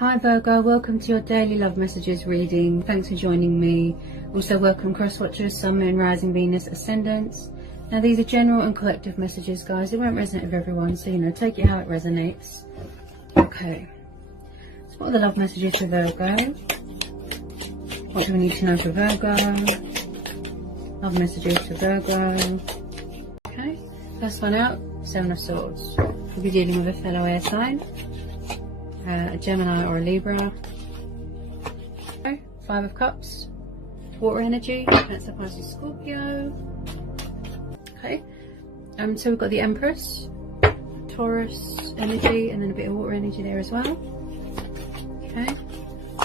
Hi Virgo, welcome to your daily love messages reading. Thanks for joining me. Also welcome cross watchers, Sun, Moon, Rising, Venus, Ascendants. Now these are general and collective messages, guys. It won't resonate with everyone, so take it how it resonates. Okay. So what are the love messages for Virgo? What do we need to know for Virgo? Love messages for Virgo. Okay. First one out, Seven of Swords. We'll be dealing with a fellow air sign. A Gemini or a Libra. Okay, Five of Cups, water energy, that's a Pisces, Scorpio. Okay, so we've got the Empress, Taurus energy, and then a bit of water energy there as well. Okay,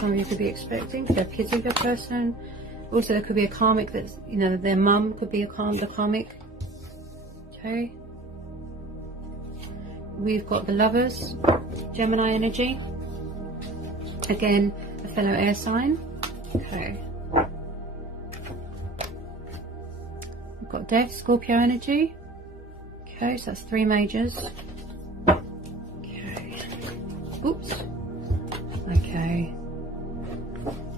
some of you could be expecting, could have kids with your person. Also, there could be a karmic that's, their mum could be the karmic. Okay. We've got the Lovers, Gemini energy. Again, a fellow air sign. Okay. We've got Death, Scorpio energy. Okay, so that's three majors. Okay. Oops. Okay.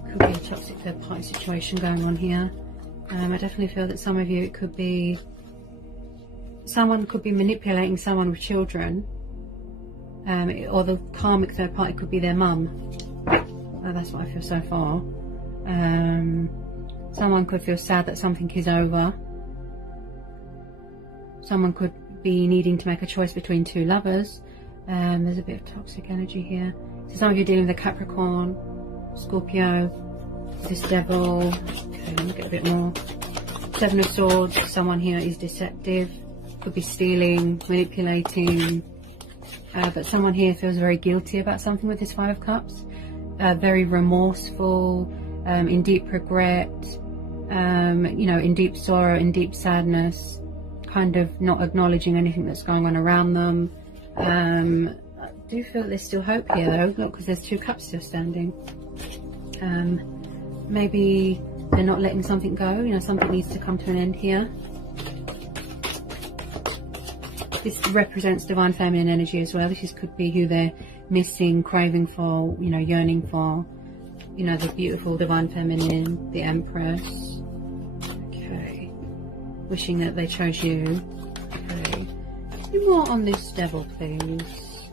Could be a toxic third party situation going on here. I definitely feel that some of you, it could be someone could be manipulating someone with children, or the karmic third party could be their mum. That's what I feel so far. Someone could feel sad that something is over. Someone could be needing to make a choice between two lovers. There's a bit of toxic energy here. So some of you are dealing with a Capricorn, Scorpio, this Devil. Okay, let me get a bit more. Seven of Swords. Someone here is deceptive. Could be stealing, manipulating, but someone here feels very guilty about something with this Five of Cups, very remorseful, in deep regret, in deep sorrow, in deep sadness, kind of not acknowledging anything that's going on around them. I do feel that there's still hope here though, look, because there's two cups still standing. Maybe they're not letting something go, something needs to come to an end here. This represents divine feminine energy as well. This could be who they're missing, craving for, yearning for. The beautiful divine feminine, the Empress. Okay. Wishing that they chose you. Okay. A bit more on this Devil, please.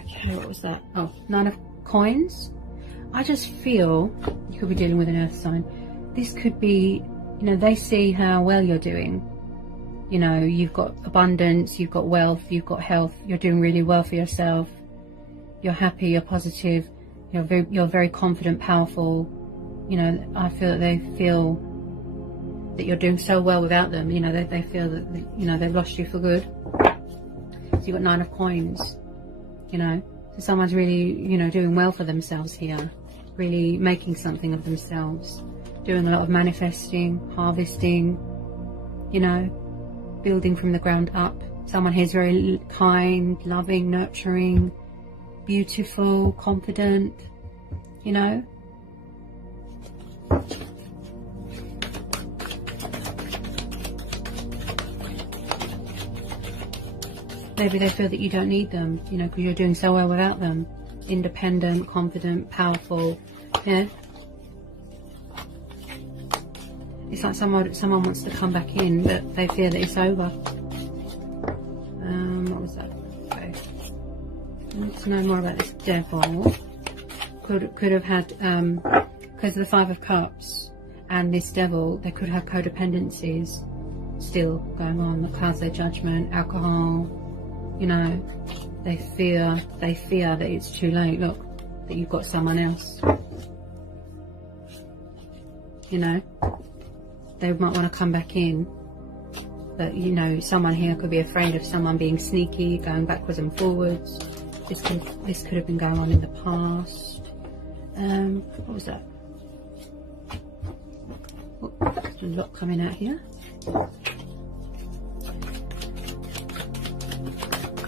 Okay, what was that? Oh, Nine of Coins. I just feel you could be dealing with an earth sign. This could be, they see how well you're doing. You've got abundance, you've got wealth, you've got health, you're doing really well for yourself, you're happy, you're positive, you're very confident, powerful. I feel that they feel that you're doing so well without them. They feel that, they've lost you for good. So you've got Nine of Coins, so someone's really, doing well for themselves here, really making something of themselves, doing a lot of manifesting, harvesting, building from the ground up. Someone here is very kind, loving, nurturing, beautiful, confident, Maybe they feel that you don't need them, because you're doing so well without them. Independent, confident, powerful, yeah. It's like someone wants to come back in, but they fear that it's over. What was that? Okay. I need to know more about this Devil. Could have had, because of the Five of Cups and this Devil, they could have codependencies still going on. That clouds their judgment, alcohol. They fear that it's too late. Look, that you've got someone else. They might want to come back in, but someone here could be afraid of someone being sneaky, going backwards and forwards. This could have been going on in the past. What was that? Oh, there's a lot coming out here.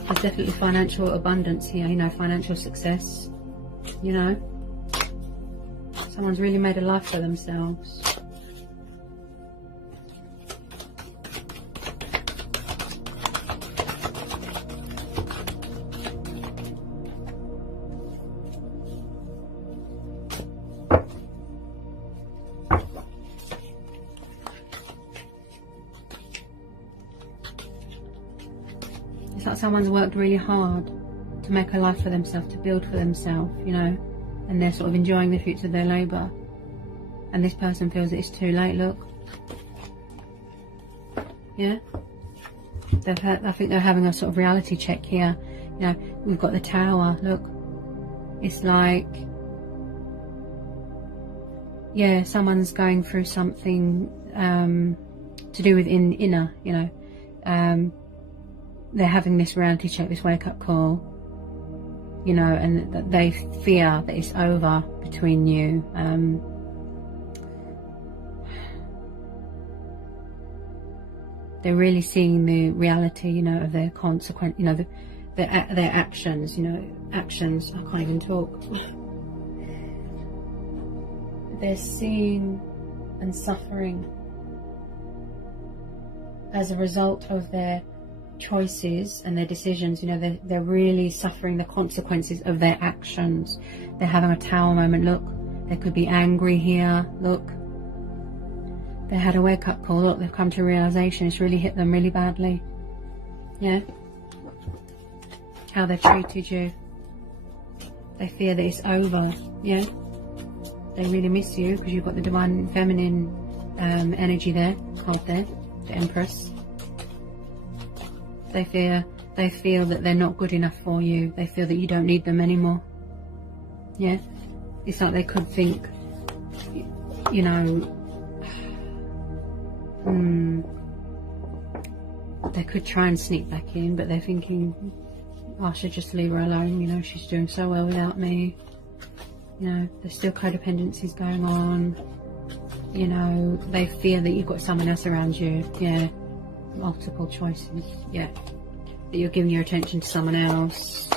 There's definitely financial abundance here, financial success. Someone's really made a life for themselves. someone's worked really hard to make a life for themselves, to build for themselves, you know, and they're sort of enjoying the fruits of their labour. And this person feels that it's too late, look. Yeah? I think they're having a sort of reality check here. You know, we've got the Tower, look. It's like, yeah, someone's going through something to do with inner, you know. They're having this reality check, this wake-up call, you know, and that they fear that it's over between you. They're really seeing the reality, you know, of their consequence, you know, their actions, you know, actions. I can't even talk. They're seeing and suffering as a result of their choices and their decisions. You know, they're really suffering the consequences of their actions. They're having a Tower moment. Look, they could be angry here. Look, they had a wake-up call. Look, they've come to realization. It's really hit them really badly. Yeah, how they've treated you. They fear that it's over. Yeah, they really miss you because you've got the divine feminine energy there, card there, the Empress. They feel that they're not good enough for you. They feel that you don't need them anymore. Yeah, it's like they could think, you know, they could try and sneak back in, but they're thinking, oh, I should just leave her alone, you know, she's doing so well without me. You know, there's still codependencies going on. You know, they fear that you've got someone else around you. Yeah, multiple choices. Yeah, that you're giving your attention to someone else.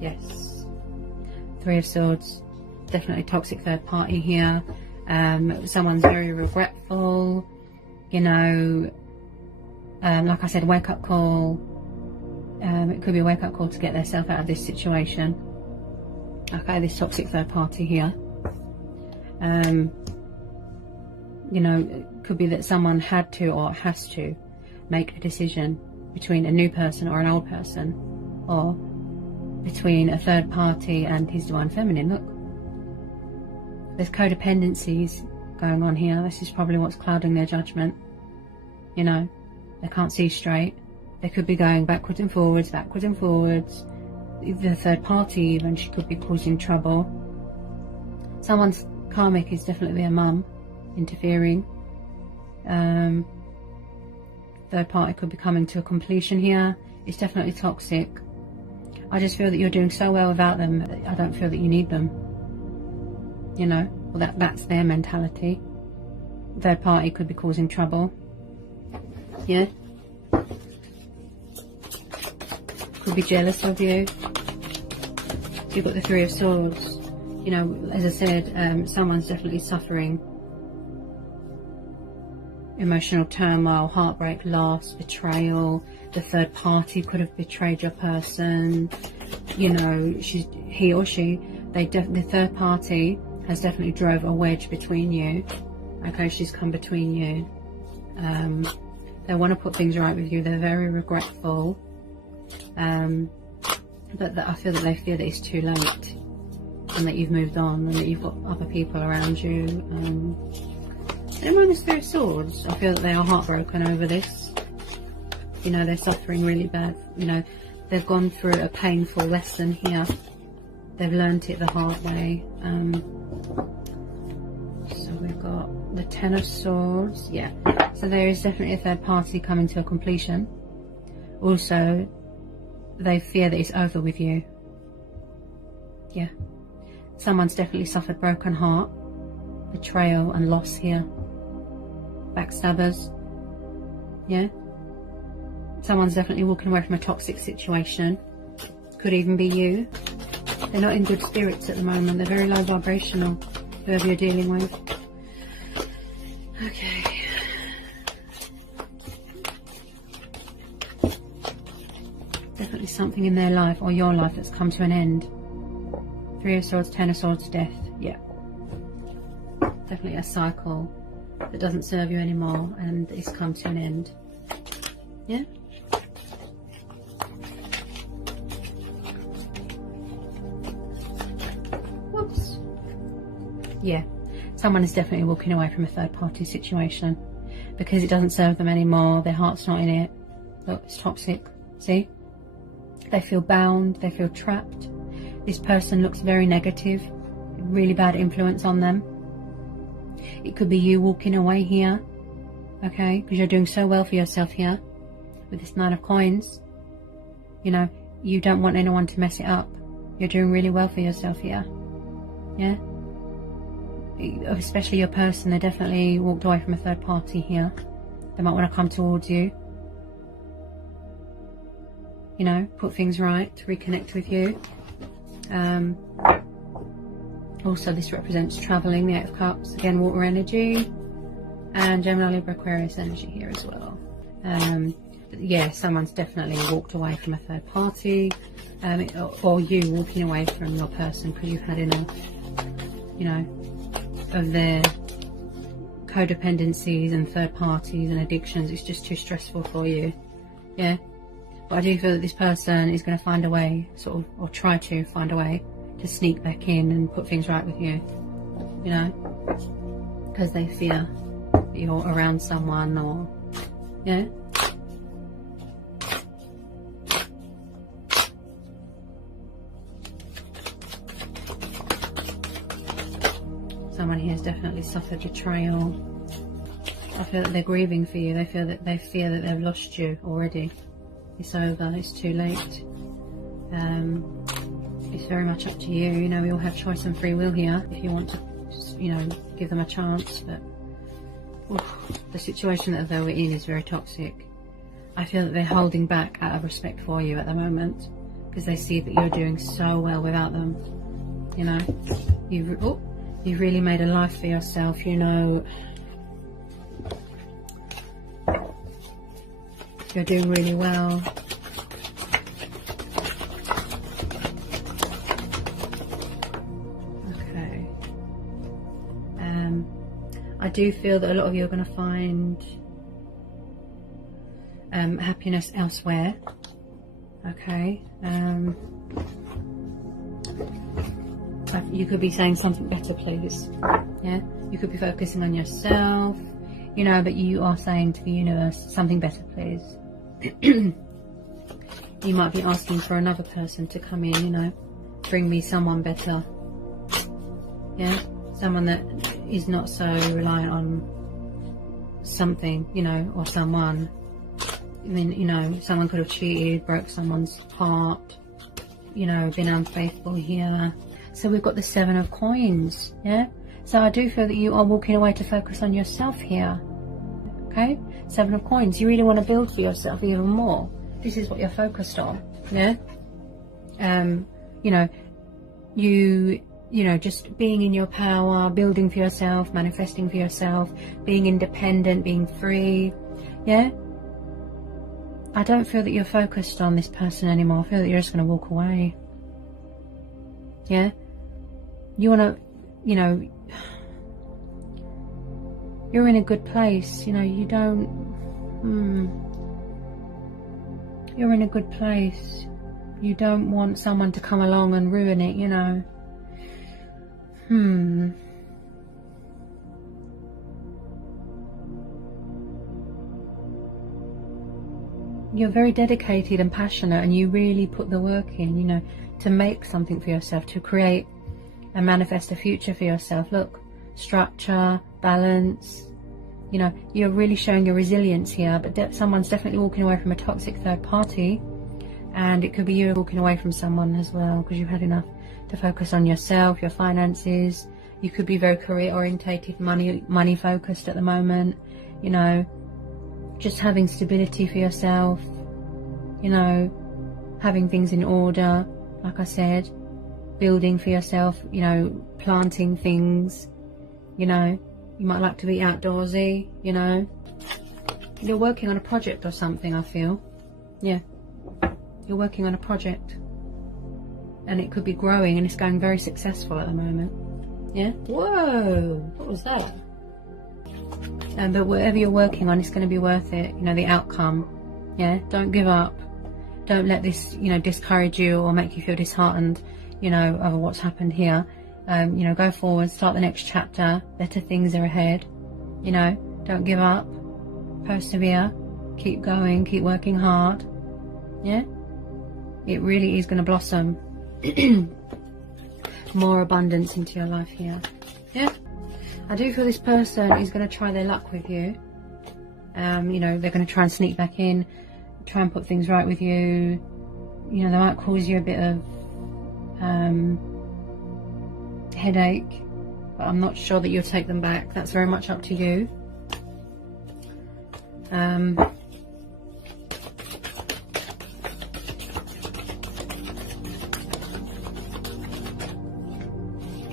Yes, Three of Swords, definitely toxic third party here. Someone's very regretful, you know, like I said, wake up call. It could be a wake up call to get themselves out of this situation. Okay, this toxic third party here. You know, it could be that someone had to or has to make a decision between a new person or an old person, or between a third party and his divine feminine. Look, there's codependencies going on here. This is probably what's clouding their judgment. You know, they can't see straight. They could be going backwards and forwards, backwards and forwards. The third party even, she could be causing trouble. Someone's karmic is definitely their mum interfering. Third party could be coming to a completion here. It's definitely toxic. I just feel that you're doing so well without them. I don't feel that you need them. You know, well, that's their mentality. Third party could be causing trouble. Yeah. Could be jealous of you. You've got the Three of Swords. You know, as I said, someone's definitely suffering emotional turmoil, heartbreak, loss, betrayal. The third party could have betrayed your person. You know, he or she, the third party has definitely drove a wedge between you. Okay, she's come between you. They want to put things right with you. They're very regretful. But I feel that they feel that it's too late and that you've moved on and that you've got other people around you. And when there's Three of Swords, I feel that they are heartbroken over this. You know, they're suffering really bad. You know, they've gone through a painful lesson here. They've learnt it the hard way. So we've got the Ten of Swords. Yeah. So there is definitely a third party coming to a completion. Also, they fear that it's over with you. Yeah. Someone's definitely suffered broken heart, betrayal and loss here. Backstabbers. Yeah. Someone's definitely walking away from a toxic situation. Could even be you. They're not in good spirits at the moment. They're very low vibrational, whoever you're dealing with. Okay. Definitely something in their life or your life that's come to an end. Three of Swords, Ten of Swords, Death. Yeah. Definitely a cycle that doesn't serve you anymore and it's come to an end. Yeah. Whoops. Yeah. Someone is definitely walking away from a third party situation because it doesn't serve them anymore. Their heart's not in it. Look, it's toxic. See? They feel bound. They feel trapped. This person looks very negative. Really bad influence on them. It could be you walking away here. Okay? Because you're doing so well for yourself here. With this Nine of Coins. You know, you don't want anyone to mess it up. You're doing really well for yourself here. Yeah? Especially your person, they definitely walked away from a third party here. They might want to come towards you. You know, put things right, reconnect with you. Also, this represents traveling, the Eight of Cups, again, water energy, and Gemini, Libra, Aquarius energy here as well. Yeah, someone's definitely walked away from a third party, or you walking away from your person because you've had enough, you know, of their codependencies and third parties and addictions. It's just too stressful for you. Yeah. But I do feel that this person is going to find a way, sort of, or try to find a way to sneak back in and put things right with you, you know, because they fear that you're around someone, or, yeah. Someone here has definitely suffered betrayal. I feel that they're grieving for you. They feel that they fear that they've lost you already. It's over, it's too late. It's very much up to you. You know, we all have choice and free will here if you want to, you know, give them a chance. But the situation that they're in is very toxic. I feel that they're holding back out of respect for you at the moment because they see that you're doing so well without them. You know, you've really made a life for yourself, you know. You're doing really well. Okay. I do feel that a lot of you are going to find happiness elsewhere. Okay. You could be saying something better, please. Yeah. You could be focusing on yourself, you know, but you are saying to the universe, something better, please. You might be asking for another person to come in, you know, bring me someone better. Yeah, someone that is not so reliant on something, you know, or someone. I mean, you know, someone could have cheated, broke someone's heart, you know, been unfaithful here. So we've got the Seven of Coins, yeah? So I do feel that you are walking away to focus on yourself here. Okay, Seven of Coins. You really want to build for yourself even more. This is what you're focused on, yeah. You know, you know, just being in your power, building for yourself, manifesting for yourself, being independent, being free, yeah. I don't feel that you're focused on this person anymore. I feel that you're just going to walk away. Yeah, you want to, you know. You're in a good place, you know, you don't, you're in a good place. You don't want someone to come along and ruin it, you know. You're very dedicated and passionate, and you really put the work in, you know, to make something for yourself, to create and manifest a future for yourself. Look, structure, balance, you know, you're really showing your resilience here. But someone's definitely walking away from a toxic third party, and it could be you walking away from someone as well because you've had enough to focus on yourself, your finances. You could be very career orientated, money focused at the moment, you know, just having stability for yourself, you know, having things in order, like I said, building for yourself, you know, planting things, you know. You might like to be outdoorsy, you know. You're working on a project or something, I feel. Yeah. You're working on a project. and it could be growing, and it's going very successful at the moment. Yeah. Whoa, what was that? But whatever you're working on, it's going to be worth it. You know, the outcome. Yeah. Don't give up. Don't let this, you know, discourage you or make you feel disheartened, you know, over what's happened here. You know, go forward, start the next chapter. Better things are ahead. You know, don't give up. Persevere. Keep going. Keep working hard. Yeah. It really is going to blossom. More abundance into your life here. Yeah. I do feel this person is going to try their luck with you. You know, they're going to try and sneak back in, try and put things right with you. You know, they might cause you a bit of headache, but I'm not sure that you'll take them back. That's very much up to you.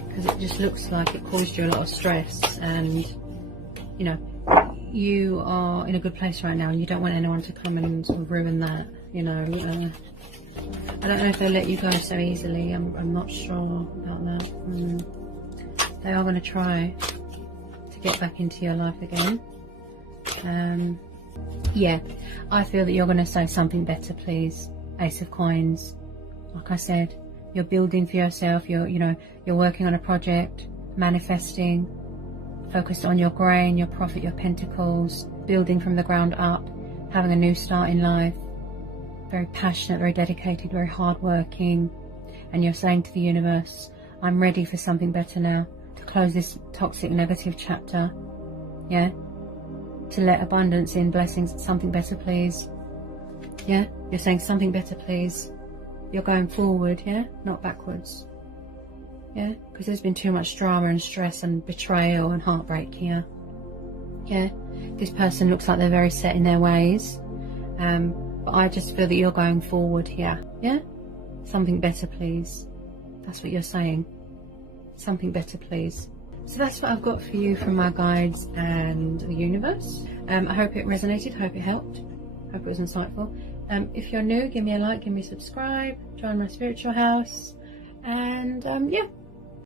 Because it just looks like it caused you a lot of stress, and you know, you are in a good place right now and you don't want anyone to come and sort of ruin that, you know. I don't know if they'll let you go so easily. I'm not sure about that. They are going to try to get back into your life again. Yeah, I feel that you're going to say something better, please. Ace of Coins. Like I said, you're building for yourself. You're working on a project, manifesting, focused on your grain, your profit, your pentacles, building from the ground up, having a new start in life. Very passionate, very dedicated, very hardworking. And you're saying to the universe, I'm ready for something better now, to close this toxic, negative chapter. Yeah? To let abundance in, blessings, something better, please. Yeah? You're saying something better, please. You're going forward, yeah? Not backwards. Yeah? Because there's been too much drama and stress and betrayal and heartbreak here. Yeah? This person looks like they're very set in their ways. But I just feel that you're going forward here. Yeah? Something better, please. That's what you're saying. Something better, please. So that's what I've got for you from my guides and the universe. I hope it resonated. Hope it helped. Hope it was insightful. If you're new, give me a like, give me a subscribe, join my spiritual house, and yeah,